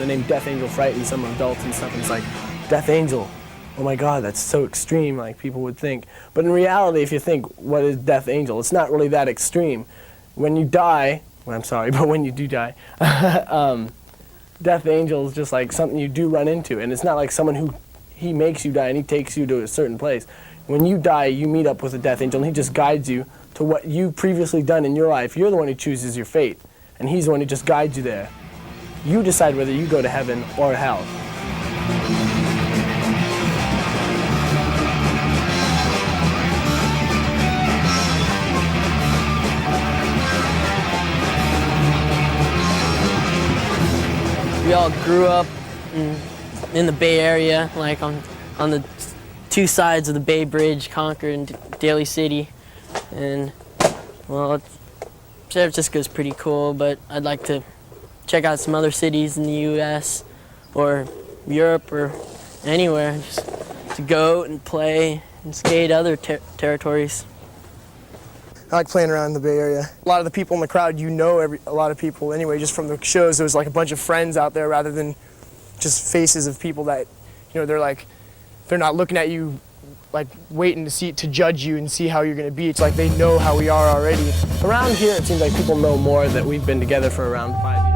the name Death Angel frighten some adults and stuff, and it's like, Death Angel, oh my God, that's so extreme, like people would think. But in reality, if you think, what is Death Angel? It's not really that extreme. When you die, well, I'm sorry, but when you do die, Death Angel is just like something you do run into, and it's not like someone who, he makes you die and he takes you to a certain place. When you die, you meet up with a Death Angel, and he just guides you to what you've previously done in your life. You're the one who chooses your fate, and he's the one who just guides you there. You decide whether you go to heaven or hell. We all grew up in the Bay Area, like on the two sides of the Bay Bridge, Concord and Daly City. And, well, San Francisco's pretty cool, but I'd like to check out some other cities in the U.S. or Europe or anywhere, just to go and play and skate other territories. I like playing around in the Bay Area. A lot of the people in the crowd, you know a lot of people anyway, just from the shows. There was like a bunch of friends out there rather than just faces of people that, you know, they're not looking at you like waiting to judge you and see how you're gonna be. It's like they know how we are already. Around here, it seems like people know more that we've been together for around 5 years.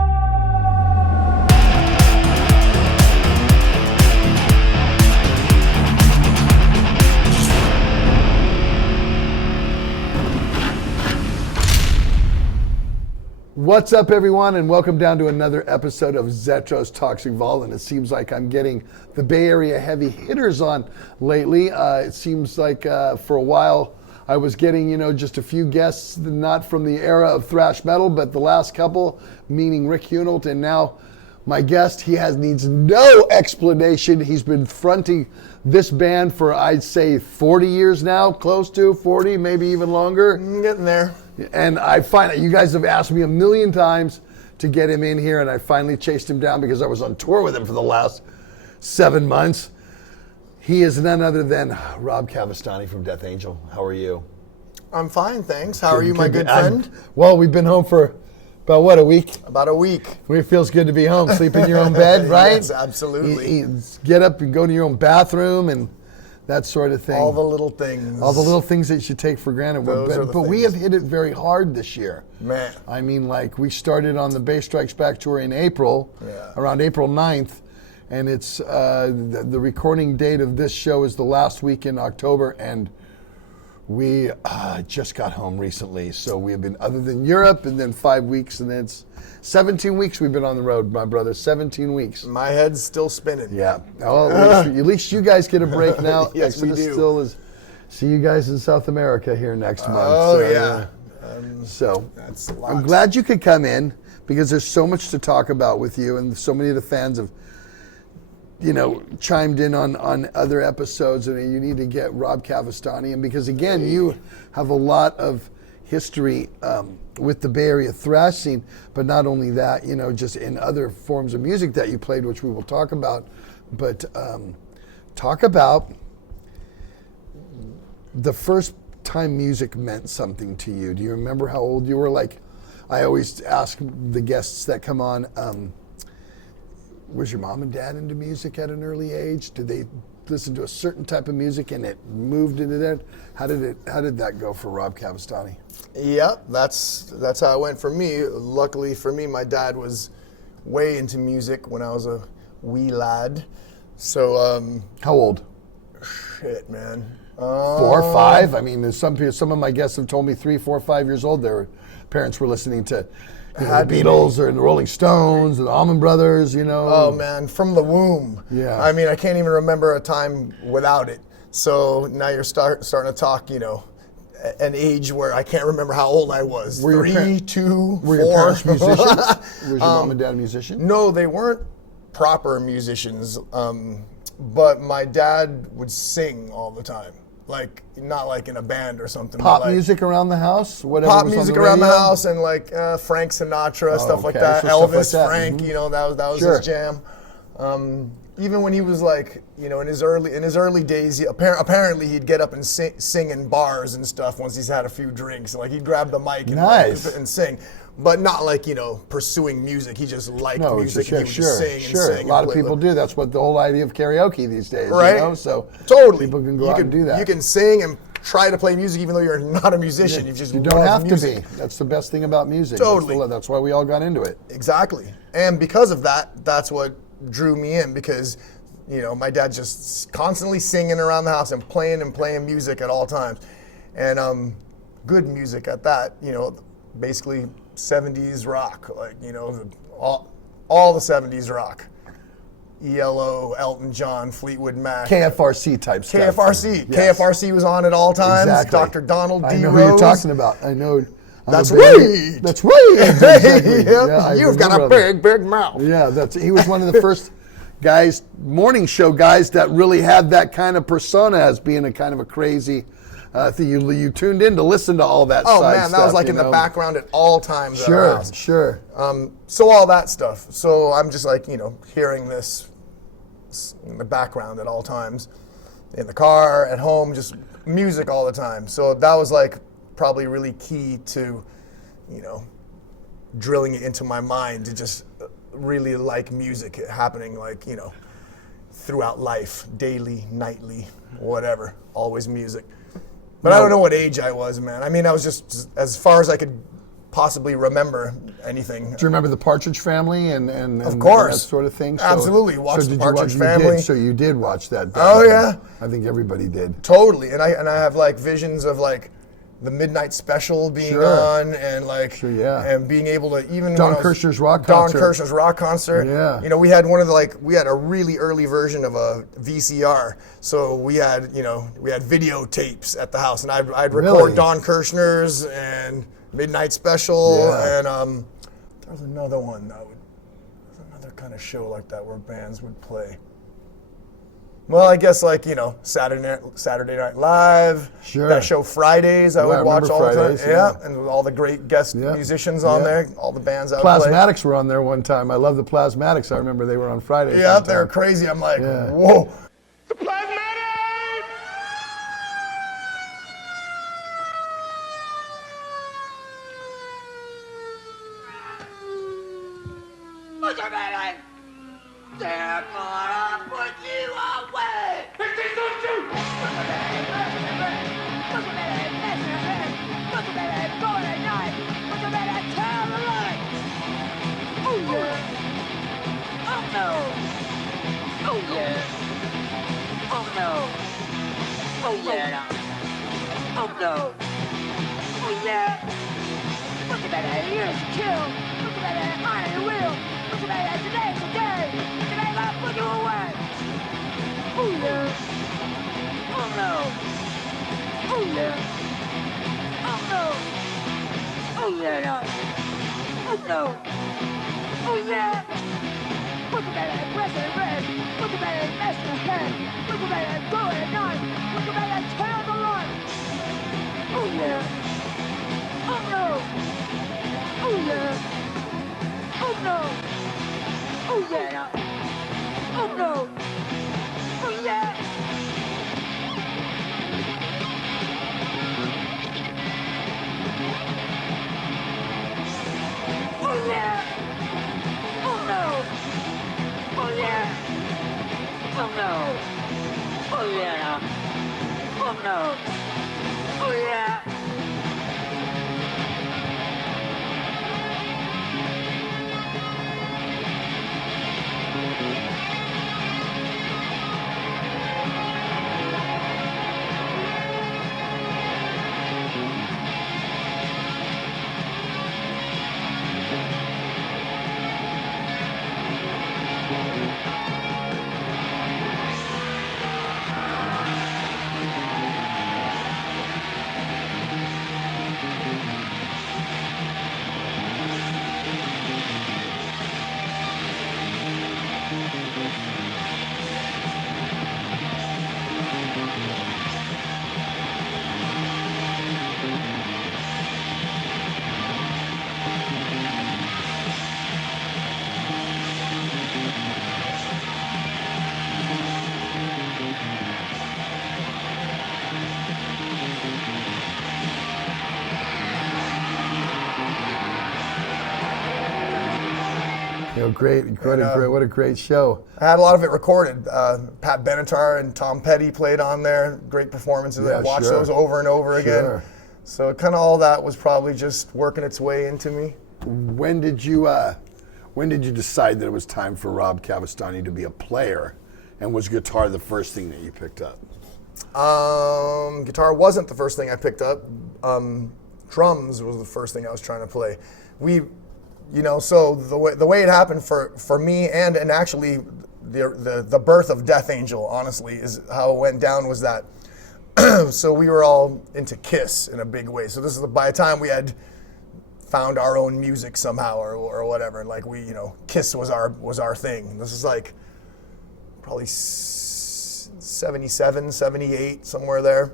What's up, everyone, and welcome down to another episode of Zetro's Toxic Vault. And it seems like I'm getting the Bay Area heavy hitters on lately. It seems like for a while I was getting, just a few guests, not from the era of thrash metal, but the last couple, meaning Rick Hunolt, and now my guest, needs no explanation. He's been fronting this band for, I'd say, 40 years now, close to 40, maybe even longer. I'm getting there. And I find you guys have asked me a million times to get him in here, and I finally chased him down because I was on tour with him for the last 7 months. He is none other than Rob Cavestany from Death Angel. How are you? I'm fine, thanks. How are you, my good friend? Well, we've been home for about, a week? About a week. It feels good to be home. Sleep in your own bed, right? Yes, absolutely. Get up and go to your own bathroom and that sort of thing. All the little things. All the little things that you should take for granted. But we have hit it very hard this year. Man. I mean, we started on the Bay Strikes Back tour in April, around April 9th, and it's the recording date of this show is the last week in October, and we just got home recently. So we have been, other than Europe, and then 5 weeks, and then it's 17 weeks we've been on the road, my brother, 17 weeks. My head's still spinning. Yeah. Well, at least you guys get a break now. Yes, we do. Still is, see you guys in South America here next month. Oh, so, yeah. So that's a lot. I'm glad you could come in because there's so much to talk about with you, and so many of the fans have, chimed in on other episodes, and you need to get Rob Cavestany in because, again, you have a lot of history with the Bay Area thrash scene, but not only that, just in other forms of music that you played, which we will talk about. But talk about the first time music meant something to you. Do you remember how old you were? Like, I always ask the guests that come on, was your mom and dad into music at an early age? Did they listen to a certain type of music and it moved into that? How did that go for Rob Cavestany? Yep, that's how it went for me. Luckily for me, my dad was way into music when I was a wee lad. So how old? Shit, man. 4 or 5? I mean, there's some of my guests have told me 3, 4, 5 years old. Their parents were listening to the Beatles or the Rolling Stones or the Allman Brothers, Oh, man, from the womb. Yeah. I mean, I can't even remember a time without it. So now you're starting to talk, an age where I can't remember how old I was. Were 3, 2, 4. Were your parents musicians? Was your mom and dad a musician? No, they weren't proper musicians, but my dad would sing all the time. Not like in a band or something. Pop music around the house? Whatever pop was music on the around the radio? house and Frank Sinatra, stuff like okay. that. So stuff Elvis, like that. Frank, Mm-hmm. that was Sure. his jam. Even when he was in his early days, apparently he'd get up and sing in bars and stuff once he's had a few drinks. He'd grab the mic and, Nice. and sing. but not like, you know, pursuing music. He just liked No, music, sure, and he would just sing and sure. sing. A lot and of play people the- do. That's what the whole idea of karaoke these days, Right? you know? So Totally. people can go You out and do that. You can sing and try to play music even though you're not a musician. You don't have to be. That's the best thing about music. Totally. That's why we all got into it. Exactly. And because of that, that's what drew me in, because, you know, my dad just constantly singing around the house and playing music at all times. And good music at that, you know, basically 70s rock, like, you know, all the 70s rock. ELO, Elton John, Fleetwood Mac. KFRC type stuff. KFRC. Yes. KFRC was on at all times. Exactly. Dr. Donald D. I know Rose. who you're talking about. I know. That's I'm a baby. right. That's right. Exactly. Yep. Yeah, I You've got a remember that. big mouth. Yeah, he was one of the first guys, morning show guys, that really had that kind of persona as being a kind of a crazy thing. You tuned in to listen to all that Oh side man, stuff, that was like you in know? the background at all times at our Sure, house. sure. So all that stuff. So I'm just like, you know, hearing this in the background at all times, in the car, at home, just music all the time. So that was like probably really key to, you know, drilling it into my mind to just really like music happening, like, you know, throughout life, daily, nightly, whatever, always music. But I don't know what age I was, man. I mean, I was just as far as I could possibly remember anything. Do you remember the Partridge Family and Of course. that sort of thing? Absolutely. Watched the Partridge Family. So you did watch that. Oh, yeah. I think everybody did. Totally. And I have like visions of like the midnight special being Sure. on, and like and being able to even Don Kirshner's rock concert. Yeah. You know, we had a really early version of a VCR. So we had videotapes at the house, and I'd record Really? Don Kirshner's and Midnight Special, Yeah. and there was another one that was another kind of show like that where bands would play. Well, I guess like, you know, Saturday Night Live, Sure. that show Fridays, I Yeah, would I watch remember all Fridays, the time. yeah. And with all the great guest Yeah. musicians on Yeah. there, all the bands I would play. Plasmatics were on there one time. I love the Plasmatics. I remember they were on Fridays. Yeah, sometime. they were crazy. I'm like, Yeah. whoa. The Plasmatics! What's your name? They're gonna put you away! What's your name? Mess your head! What's your name? Going at night! What's your name? Tell the light! Oh yeah! Oh no! Oh yeah! Oh no! Oh yeah! Oh no! Oh yeah! Look at that, here's a kill! Look at that, on your wheel! Look at that, today's the day! Today I'll put you away! Oh yeah! Oh no! Oh yeah! Oh no! Oh yeah! No. Oh no! Oh yeah! Look at that, pressing red! Look at that, messing ahead! Look at that, going at night! Look at that, tail the line! Oh yeah! Oh no! Oh yeah! Oh no! Oh yeah! Oh no! Oh yeah! Oh yeah! Oh no! Oh yeah! Oh no! Oh yeah! Oh no! Oh yeah! great. What a great show. I had a lot of it recorded. Pat Benatar and Tom Petty played on there. Great performances. I watched those over and over again. So kind of all that was probably just working its way into me. When did you decide that it was time for Rob Cavestany to be a player? And was guitar the first thing that you picked up? Guitar wasn't the first thing I picked up. Drums was the first thing I was trying to play. So the way it happened for me and actually the birth of Death Angel, honestly, is how it went down, was that so we were all into Kiss in a big way. So this is by the time we had found our own music somehow or whatever, and like Kiss was our thing. This is like probably 77, 78, somewhere there,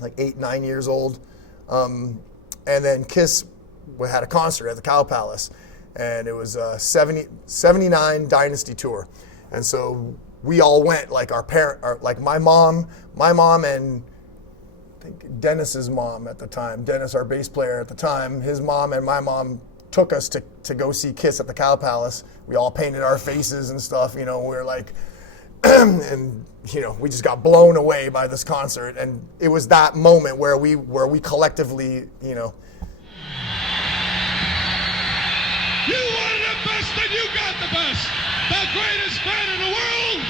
like 8, 9 years old. And then Kiss had a concert at the Cow Palace, and it was a 79 Dynasty tour. And so we all went, like my mom and I think Dennis's mom at the time, Dennis, our bass player at the time, his mom and my mom took us to go see Kiss at the Cow Palace. We all painted our faces and stuff, we were like, and we just got blown away by this concert, and it was that moment where we collectively, You wanted the best, and you got the best. The greatest band in the world,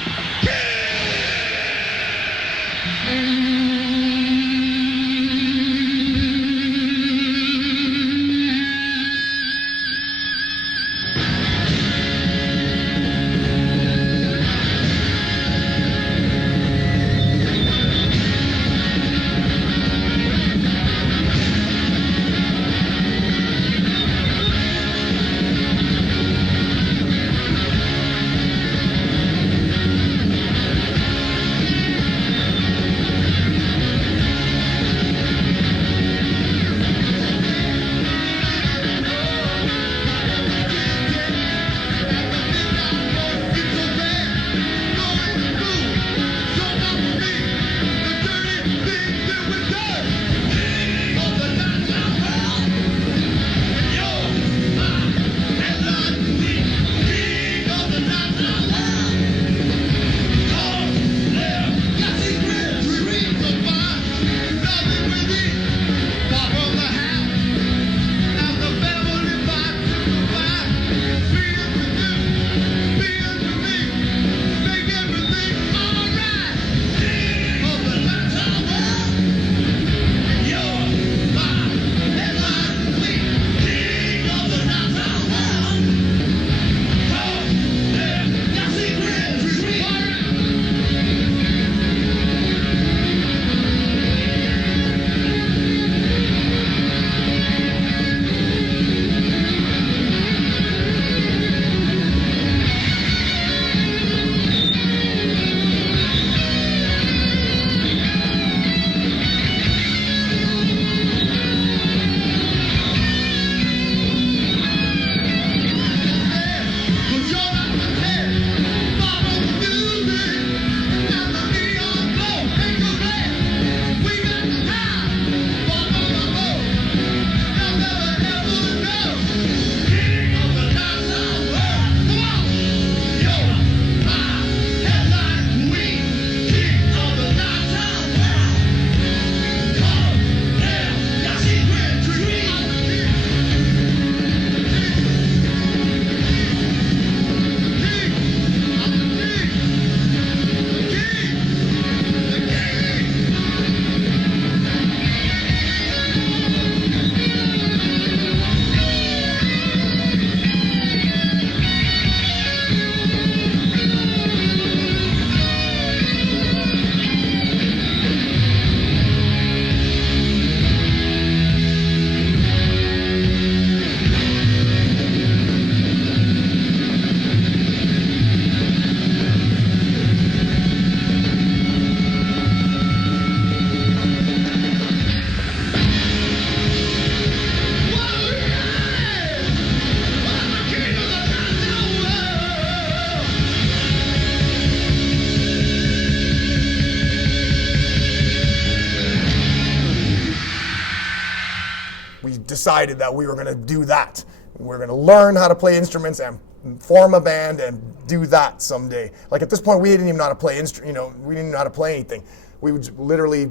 decided that we were going to do that. We're going to learn how to play instruments and form a band and do that someday. Like at this point, we didn't even know how to play we didn't know how to play anything. We would literally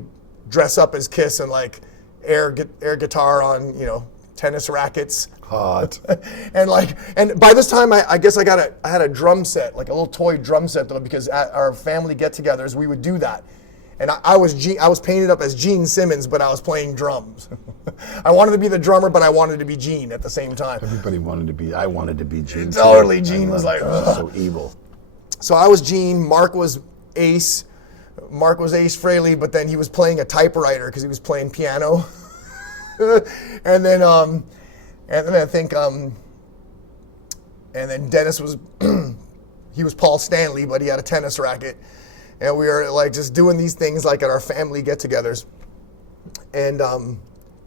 dress up as Kiss and like air guitar on, tennis rackets. Hot. and by this time, I guess I had a drum set, like a little toy drum set though, because at our family get-togethers, we would do that. And I was painted up as Gene Simmons, but I was playing drums. I wanted to be the drummer, but I wanted to be Gene at the same time. Everybody wanted to be. I wanted to be Gene. Totally, Gene was like, so evil. So I was Gene. Mark was Ace. Mark was Ace Frehley, but then he was playing a typewriter because he was playing piano. and then I think, and then Dennis was, he was Paul Stanley, but he had a tennis racket. And we were like just doing these things like at our family get-togethers. And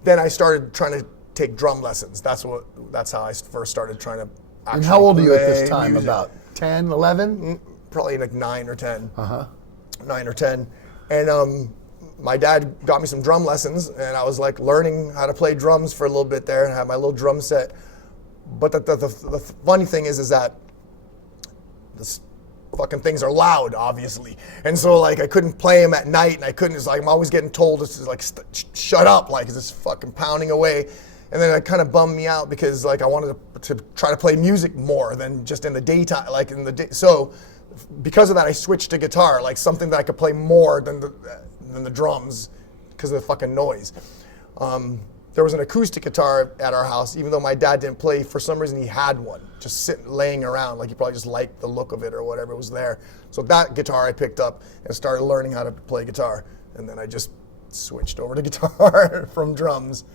then I started trying to take drum lessons. That's how I first started trying to actually And how old are you at this play time? music. About 10, 11? Probably like 9 or 10. Uh-huh. 9 or 10. And my dad got me some drum lessons, and I was like learning how to play drums for a little bit there and had my little drum set. But the funny thing is that this fucking things are loud, obviously, and so like I couldn't play them at night, and I couldn't. It's like I'm always getting told to like shut up, like it's just fucking pounding away, and then it kind of bummed me out because like I wanted to try to play music more than just in the daytime, like in the day. So because of that, I switched to guitar, like something that I could play more than the drums because of the fucking noise. There was an acoustic guitar at our house, even though my dad didn't play. For some reason, he had one, just sitting, laying around. Like he probably just liked the look of it or whatever was there. So that guitar I picked up and started learning how to play guitar. And then I just switched over to guitar from drums.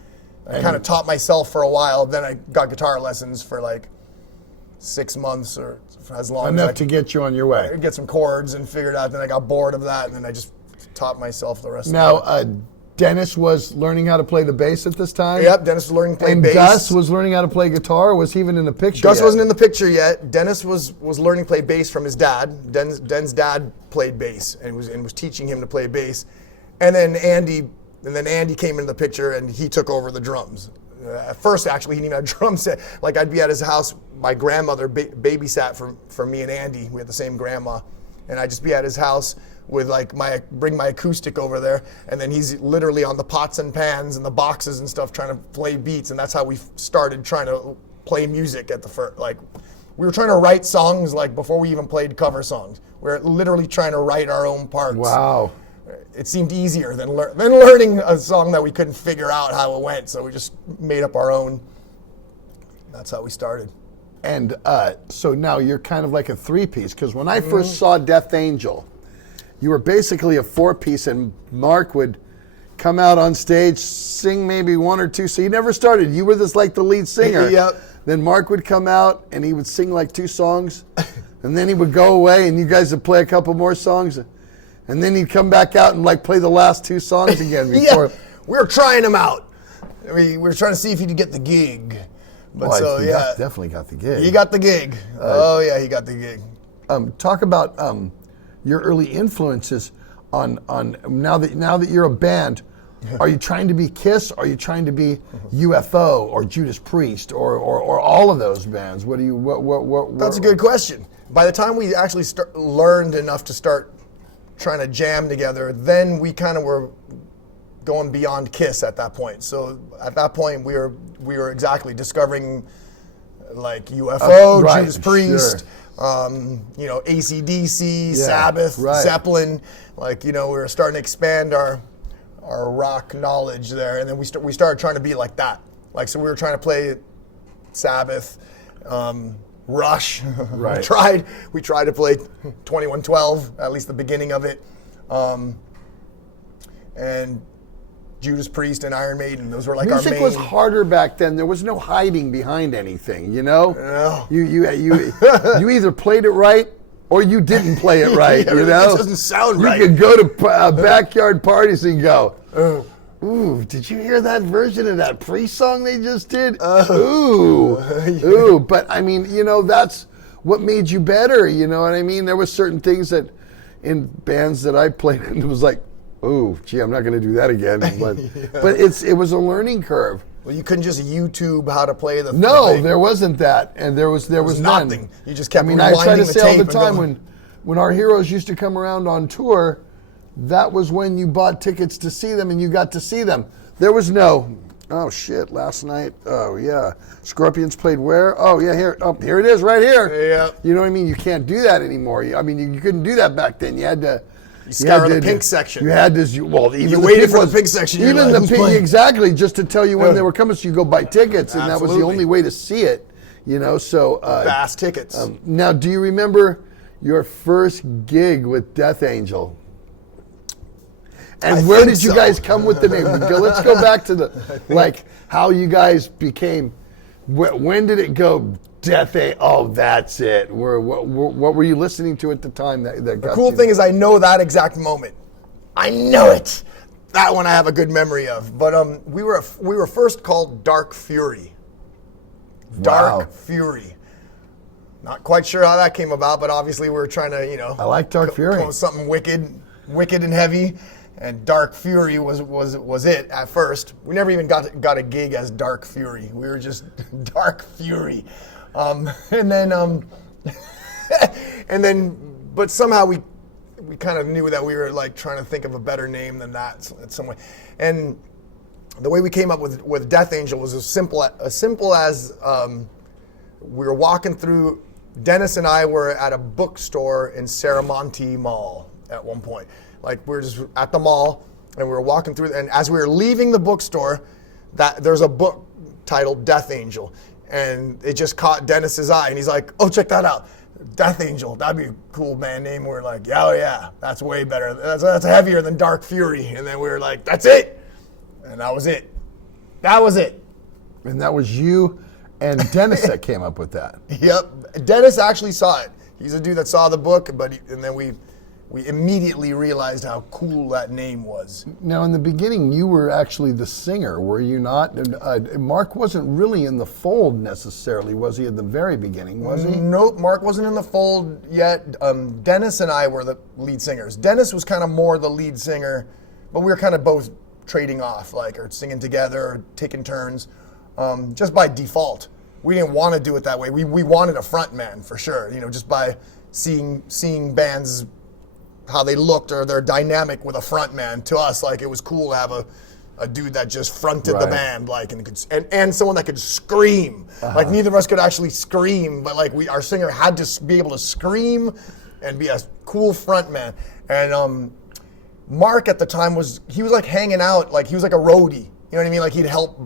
I kind of taught myself for a while. Then I got guitar lessons for like 6 months or as long Enough as to get you on your way. get some chords and figured out. Then I got bored of that, and then I just taught myself the rest of Now, it. Dennis was learning how to play the bass at this time? Yep, Dennis was learning to play And bass. Gus was learning how to play guitar, or was he even in the picture Gus yet? wasn't in the picture yet. Dennis was learning to play bass from his dad. Den's dad played bass and was teaching him to play bass. And then Andy came into the picture and he took over the drums. At first, actually, he didn't even have a drum set. Like I'd be at his house. My grandmother babysat for me and Andy. We had the same grandma, and I'd just be at his house with like bring my acoustic over there, and then he's literally on the pots and pans and the boxes and stuff trying to play beats, and that's how we started trying to play music at the first. Like we were trying to write songs like before we even played cover songs. We were literally trying to write our own parts. Wow. It seemed easier than learning a song that we couldn't figure out how it went, so we just made up our own. That's how we started. And so now you're kind of like a three-piece, because when I first saw Death Angel, you were basically a four-piece, and Mark would come out on stage, sing maybe one or two. So you never started. You were just like the lead singer. Yep. Then Mark would come out, and he would sing like 2 songs, and then he would go away, and you guys would play a couple more songs, and then he'd come back out and like play the last 2 songs again before. Yeah, we were trying him out. We were trying to see if he could get the gig. But Definitely got the gig. He got the gig. Oh yeah, he got the gig. Talk about your early influences on now that you're a band. Are you trying to be Kiss? Are you trying to be UFO or Judas Priest or all of those bands? What do you? That's a good question. By the time we actually learned enough to start trying to jam together, then we kind of were going beyond Kiss at that point. So at that point, we were exactly discovering like UFO, right, Judas Priest. Sure. AC/DC, Sabbath, right. Zeppelin. Like, we were starting to expand our rock knowledge there, and then we started trying to be like that. Like, so we were trying to play Sabbath, Rush. Right. we tried to play 2112, at least the beginning of it, and Judas Priest and Iron Maiden. Those were like Music our main. was harder back then. There was no hiding behind anything, No. You either played it right or you didn't play it right, Yeah, it doesn't sound right. You could go to backyard parties and go, ooh, did you hear that version of that Priest song they just did? Ooh. But I mean, that's what made you better, you know what I mean? There were certain things that in bands that I played in, it was like, ooh, gee, I'm not going to do that again. But it was a learning curve. Well, you couldn't just YouTube how to play the No, thing. there wasn't that, and there was none. nothing. You just kept I mean, I try to rewinding the say all the tape and time going- when our heroes used to come around on tour, that was when you bought tickets to see them and you got to see them. There was no, oh shit, last night, oh yeah, Scorpions played where? Oh yeah, here it is right here. Yeah. You know what I mean? You can't do that anymore. I mean, you couldn't do that back then. You had to. scour the pink section. You had this. Well, even You the waited pink for the ones- pink section, you're Even like, the who's pink, playing? exactly, just to tell you when they were coming, so you go buy tickets, and that was the Absolutely. only way to see it. You know, so. Fast tickets. Now, do you remember your first gig with Death Angel? And I where think did you so. guys come with the name? Let's go back to the like how you guys became. When did it go? Death Angel. Oh, that's it. What were you listening to at the time that got The cool you? thing is I know that exact moment. I know it. That one I have a good memory of. But we were first called Dark Fury. Dark Wow. Fury. Not quite sure how that came about, but obviously we were trying to, I like Dark Fury. come with something wicked and heavy. And Dark Fury was it at first. We never even got a gig as Dark Fury. We were just Dark Fury, and then, but somehow we kind of knew that we were like trying to think of a better name than that in some way. And the way we came up with Death Angel was as simple as we were walking through. Dennis and I were at a bookstore in Saramonte Mall at one point. Like we were just at the mall and we were walking through, and as we were leaving the bookstore, there's a book titled Death Angel, and it just caught Dennis's eye, and he's like, "Oh, check that out, Death Angel. That'd be a cool band name." We're like, "Yeah, oh yeah, that's way better. That's heavier than Dark Fury." And then we were like, "That's it," and that was it. That was it. And that was you and Dennis that came up with that. Yep. Dennis actually saw it. He's a dude that saw the book, and then we immediately realized how cool that name was. Now, in the beginning, you were actually the singer, were you not? Mark wasn't really in the fold necessarily, was he, at the very beginning, was he? Nope, Mark wasn't in the fold yet. Dennis and I were the lead singers. Dennis was kind of more the lead singer, but we were kind of both trading off, like, or singing together, or taking turns, just by default. We didn't want to do it that way. We wanted a front man, for sure, just by seeing bands, how they looked or their dynamic with a front man. To us, like, it was cool to have a dude that just fronted the Right. band, like, and someone that could scream. Like, neither of us could actually scream, but like our singer had to be able to scream and be a cool front man. And Mark at the time was like hanging out, like he was like a roadie. You know what I mean? Like he'd help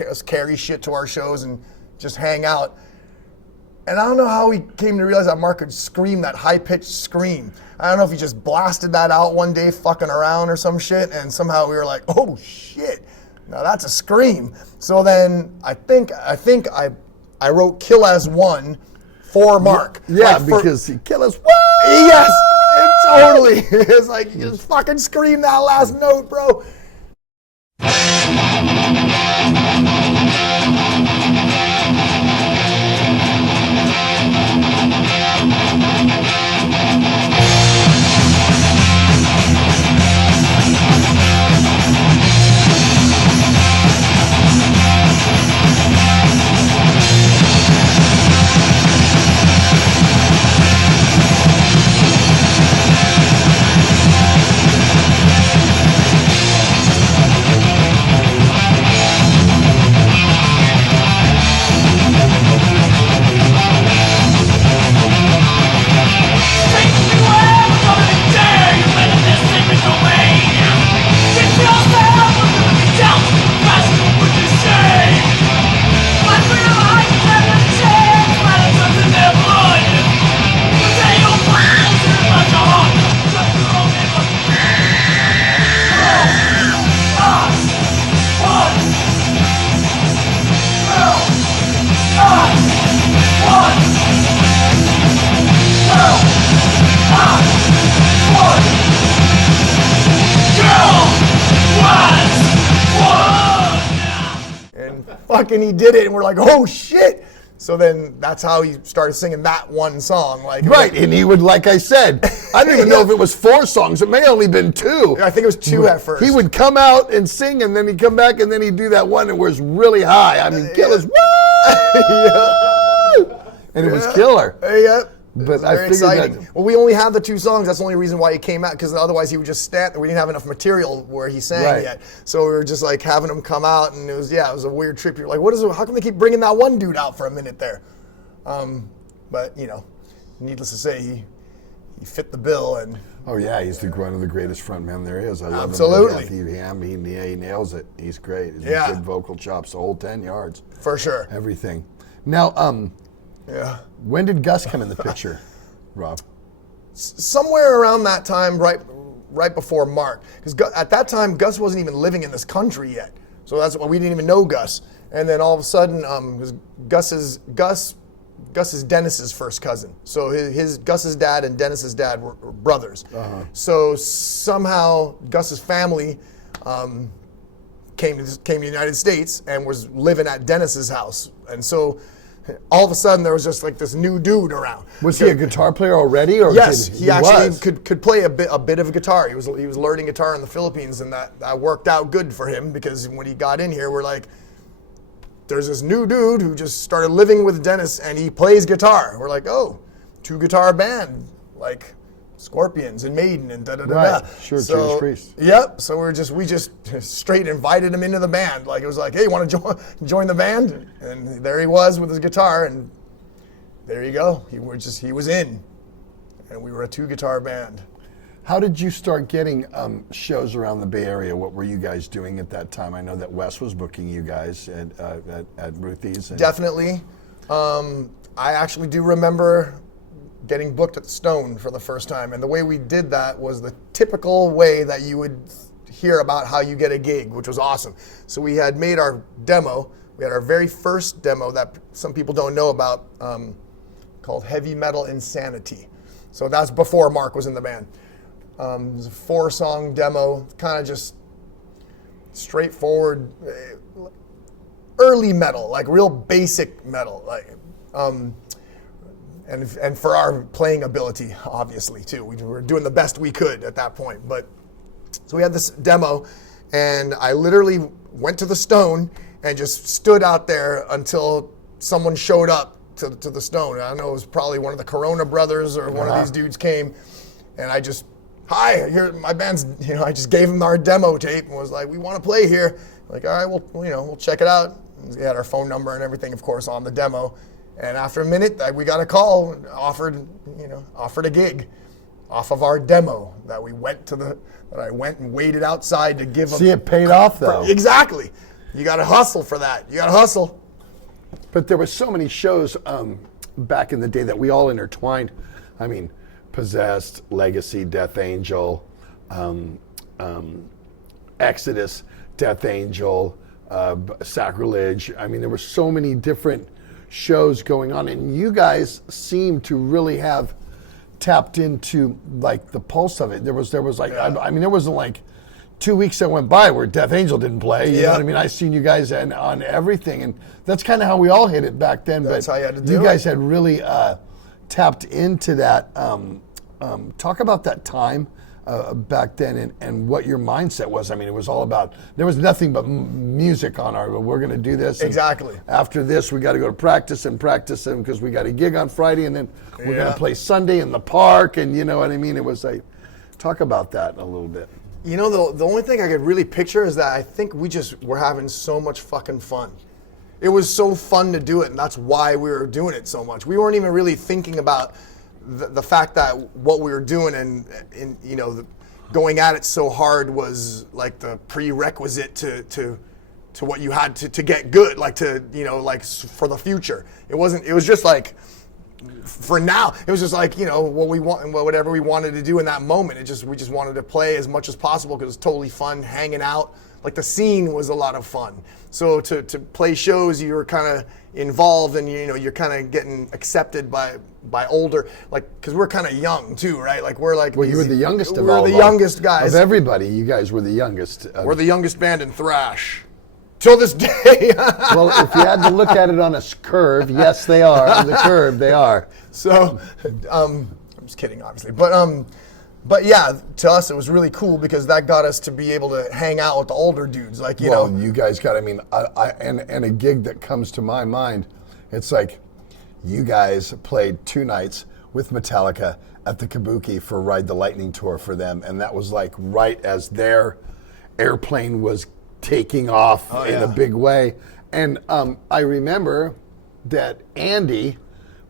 us carry shit to our shows and just hang out. And I don't know how he came to realize that Mark could scream that high-pitched scream. I don't know if he just blasted that out one day fucking around or some shit, and somehow we were like, oh shit, now that's a scream. So then I think I wrote Kill As One for Mark. Yeah, Like, because he killed us. yes, totally. It's like, you just fucking scream that last note, bro. And fucking he did it, and we're like, oh shit. So then that's how he started singing that one song. Like Right, and he would, like I said, I don't even know if it was 4 songs. It may only been 2. I think it was 2 at first. He would come out and sing, and then he'd come back, and then he'd do that one that was really high. I mean, Killer's, woo! And it was killer. Yeah. But I Very figured exciting. that. Well, we only had the 2 songs. That's the only reason why he came out, because otherwise he would just stand. We didn't have enough material where he sang Right. yet. So we were just like having him come out, and it was a weird trip. You're like, what is it? How come they keep bringing that one dude out for a minute there? But needless to say, he fit the bill, and Oh yeah, he's one of the greatest frontmen there is. I love Absolutely. him. He nails it. He's great. He's Yeah. good vocal chops, the whole 10 yards. for sure. Everything. Now, Yeah. when did Gus come in the picture, Rob? Somewhere around that time, right before Mark, because at that time Gus wasn't even living in this country yet, so that's why we didn't even know Gus. And then all of a sudden, Gus is Dennis's first cousin, so Gus's dad and Dennis's dad were brothers. So somehow Gus's family came to the United States and was living at Dennis's house, and so. All of a sudden, there was just like this new dude around. Was he a guitar player already, or Yes, he actually was? could play a bit of a guitar. He was learning guitar in the Philippines, and that worked out good for him, because when he got in here, we're like, there's this new dude who just started living with Dennis, and he plays guitar. We're like, oh, 2-guitar band, like Scorpions and Maiden and da da da. Right, sure, Judas Priest. Yep. So we just straight invited him into the band. Like, it was like, hey, you want to join the band? And there he was with his guitar, and there you go. He was in, and we were a 2-guitar band. How did you start getting shows around the Bay Area? What were you guys doing at that time? I know that Wes was booking you guys at Ruthie's. Definitely. I actually do remember getting booked at the Stone for the first time, and the way we did that was the typical way that you would hear about how you get a gig, which was awesome. So we had made our demo. We had our very first demo that some people don't know about, called Heavy Metal Insanity. So that's before Mark was in the band. It was a 4-song demo, kind of just straightforward, early metal, like real basic metal, like. And for our playing ability, obviously, too. We were doing the best we could at that point. But so we had this demo, and I literally went to the Stone and just stood out there until someone showed up to the Stone. I don't know, it was probably one of the Corona brothers or one of these dudes came, and I just, hi, here, my band's, I just gave them our demo tape and was like, we want to play here. Like, all right, we'll check it out. And we had our phone number and everything, of course, on the demo. And after a minute, we got a call, offered a gig off of our demo that I went and waited outside to give them. See, it paid off, though. Exactly. You got to hustle for that. You got to hustle. But there were so many shows back in the day that we all intertwined. I mean, Possessed, Legacy, Death Angel, Exodus, Death Angel, Sacrilege. I mean, there were so many different shows going on, and you guys seem to really have tapped into like the pulse of it. There was like, I mean, there wasn't like 2 weeks that went by where Death Angel didn't play. You know what I mean? I seen you guys on everything, and that's kind of how we all hit it back then. That's but how you had to do you guys it. had really tapped into that. Talk about that time back then and what your mindset was. I mean, it was all about, there was nothing but music on we're going to do this. And exactly. after this, we got to go to practice them because we got a gig on Friday, and then we're going to play Sunday in the park, and you know what I mean? It was like, talk about that a little bit. You know, the only thing I could really picture is that I think we just were having so much fucking fun. It was so fun to do it, and that's why we were doing it so much. We weren't even really thinking about the fact that what we were doing and going at it so hard was like the prerequisite to what you had to get good, like for the future. It was just like, for now, it was just like, what we want and whatever we wanted to do in that moment. We just wanted to play as much as possible because it was totally fun hanging out. Like, the scene was a lot of fun. So to play shows, you were kind of involved, and you're kind of getting accepted by older, like, because we're kind of young too, right? Like, we're like, well, you were the youngest of all. We're the youngest guys of everybody. You guys were the youngest. We're the youngest band in thrash. Till this day. Well, if you had to look at it on a curve, yes, they are. On the curve, they are. So, I'm just kidding, obviously. But yeah, to us it was really cool because that got us to be able to hang out with the older dudes, like you know. You guys got. I mean, and a gig that comes to my mind, it's like, you guys played 2 nights with Metallica at the Kabuki for Ride the Lightning tour for them, and that was like right as their airplane was taking off in a big way. And I remember that Andy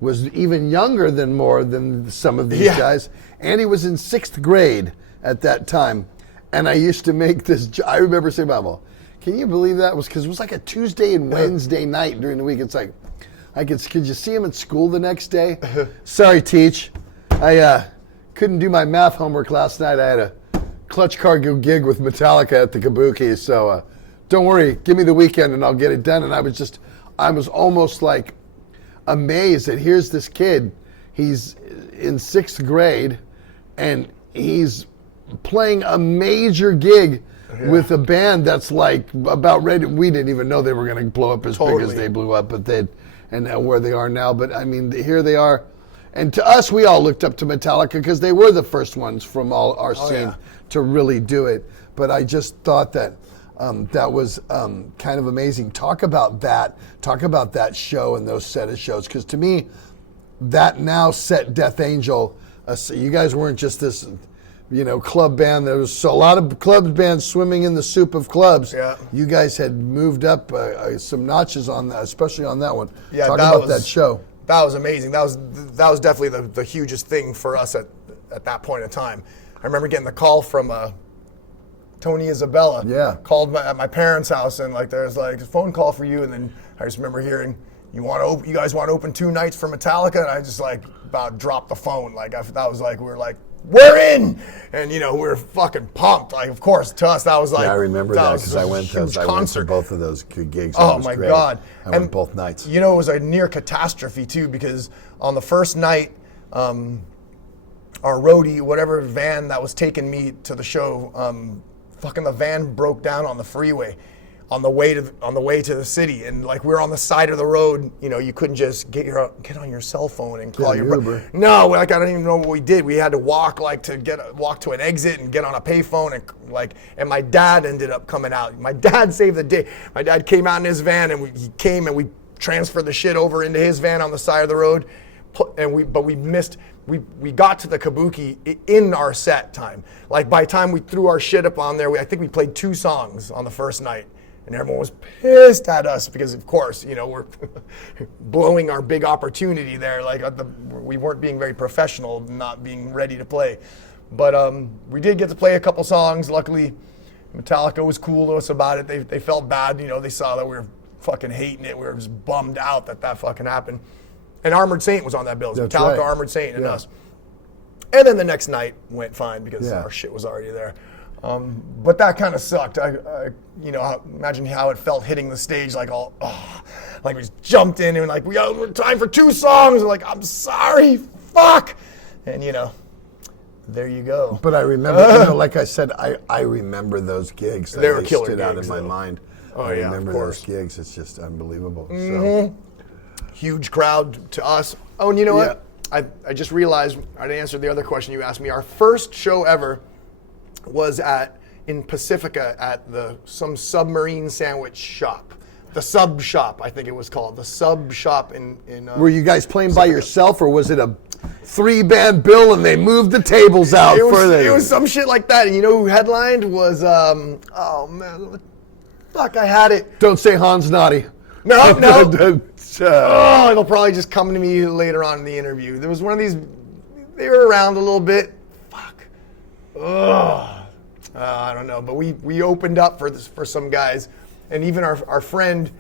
was even younger than some of these guys. Andy was in 6th grade at that time, and I used to make this. I remember saying, "Mama, can you believe that?" Because it was like a Tuesday and Wednesday night during the week. It's like, could you see him at school the next day? Sorry, Teach. I couldn't do my math homework last night. I had a clutch cargo gig with Metallica at the Kabuki, so don't worry, give me the weekend and I'll get it done. And I was almost like amazed that here's this kid, he's in 6th grade, and he's playing a major gig with a band that's like about ready. We didn't even know they were going to blow up as big as they blew up, but and where they are now. But I mean, here they are. And to us, we all looked up to Metallica because they were the first ones from all our scene to really do it. But I just thought that that was kind of amazing. Talk about that show and those set of shows. Because to me, that now set Death Angel. You guys weren't just this, club band. There was a lot of club bands swimming in the soup of clubs. Yeah. You guys had moved up some notches on that, especially on that one. Yeah, Talk about that show. That was amazing. That was definitely the hugest thing for us at that point in time. I remember getting the call from Tony Isabella. Yeah. Called at my parents' house, and like there's like a phone call for you, and then I just remember hearing, you guys want to open 2 nights for Metallica, and I just like about dropped the phone. Like that was like we're in, and we were fucking pumped. Like of course to us that was like. Yeah, I remember that because I went to both of those gigs. Oh my God! I went both nights. It was a near catastrophe too, because on the first night, our roadie, whatever van that was taking me to the show, fucking the van broke down on the freeway on the way to the city, and like we were on the side of the road. You couldn't just get on your cell phone and call your Uber. No, like I don't even know what we did. We had to walk walk to an exit and get on a payphone, and my dad ended up coming out. My dad saved the day. My dad came out in his van, and we transferred the shit over into his van on the side of the road, and we missed. We got to the Kabuki in our set time. Like by the time we threw our shit up on there, I think we played 2 songs on the first night. And everyone was pissed at us because, of course, we're blowing our big opportunity there. Like we weren't being very professional, not being ready to play. But we did get to play a couple songs. Luckily, Metallica was cool to us about it. They felt bad. They saw that we were fucking hating it. We were just bummed out that fucking happened. And Armored Saint was on that bill. Metallica, right. Armored Saint, and us. And then the next night went fine because our shit was already there. But that kind of sucked. I imagine how it felt hitting the stage, like like we just jumped in and like, we're time for 2 songs. And like, I'm sorry, fuck. And there you go. But I remember, like I said, I remember those gigs. They were killer stood gigs, out in my mind. Oh, I remember those gigs. It's just unbelievable. So. Huge crowd to us. Oh, and you know what? I just realized I answered the other question you asked me. Our first show ever was in Pacifica at some submarine sandwich shop. The Sub Shop, I think it was called. The Sub Shop in Were you guys playing by yourself, or was it a 3-band bill and they moved the tables out further? It was some shit like that. And who headlined was, oh man, fuck, I had it. Don't say Hans Naughty. No. It'll probably just come to me later on in the interview. There was one of these, they were around a little bit. Fuck. I don't know, but we opened up for some guys, and even our friend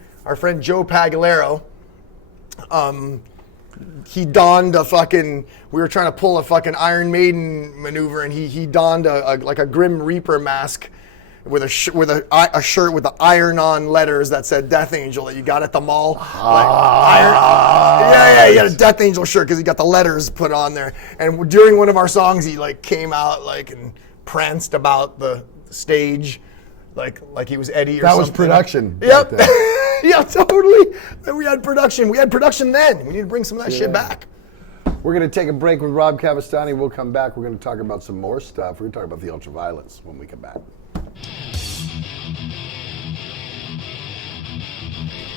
Joe Pagalero, he donned a fucking. We were trying to pull a fucking Iron Maiden maneuver, and he donned a Grim Reaper mask with a shirt with the iron-on letters that said Death Angel that you got at the mall. He had a Death Angel shirt because he got the letters put on there. And during one of our songs, he came out and pranced about the stage, like he was Eddie or That something. was production. Yep. Right there. Yeah, totally. And we had production. We had production then. We need to bring some of that shit back. We're going to take a break with Rob Cavestany. We'll come back. We're going to talk about some more stuff. We're going to talk about the Ultraviolets when we come back.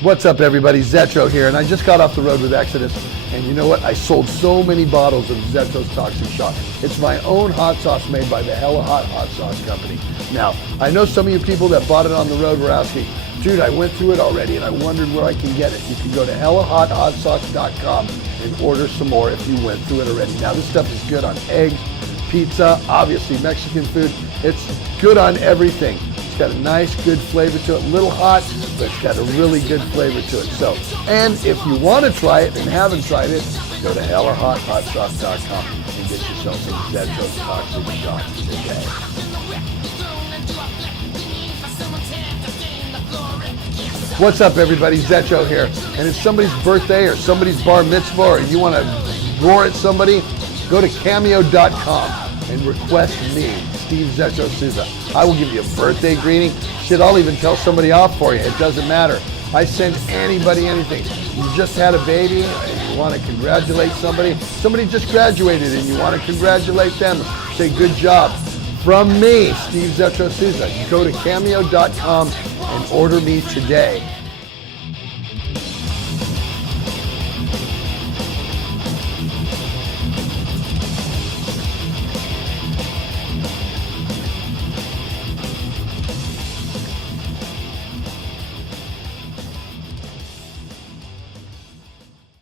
What's up, everybody? Zetro here, and I just got off the road with Exodus, and you know what? I sold so many bottles of Zetro's Toxic Shock. It's my own hot sauce made by the Hella Hot Sauce Company. Now, I know some of you people that bought it on the road were asking, dude, I went through it already, and I wondered where I can get it. You can go to HellaHotHotSauce.com and order some more if you went through it already. Now, this stuff is good on eggs, pizza, obviously Mexican food. It's good on everything. It's got a nice, good flavor to it. A little hot, but it's got a really good flavor to it. So, and if you want to try it and haven't tried it, go to HellaHotHotSauce.com and get yourself some Zetro's Toxic Shock today. What's up, everybody? Zetro here. And it's somebody's birthday or somebody's bar mitzvah or you want to roar at somebody, go to Cameo.com and request me, Steve Zetro Souza. I will give you a birthday greeting. Shit, I'll even tell somebody off for you. It doesn't matter. I send anybody anything. You just had a baby and you want to congratulate somebody. Somebody just graduated and you want to congratulate them. Say good job. From me, Steve Zetro Souza. Go to Cameo.com and order me today.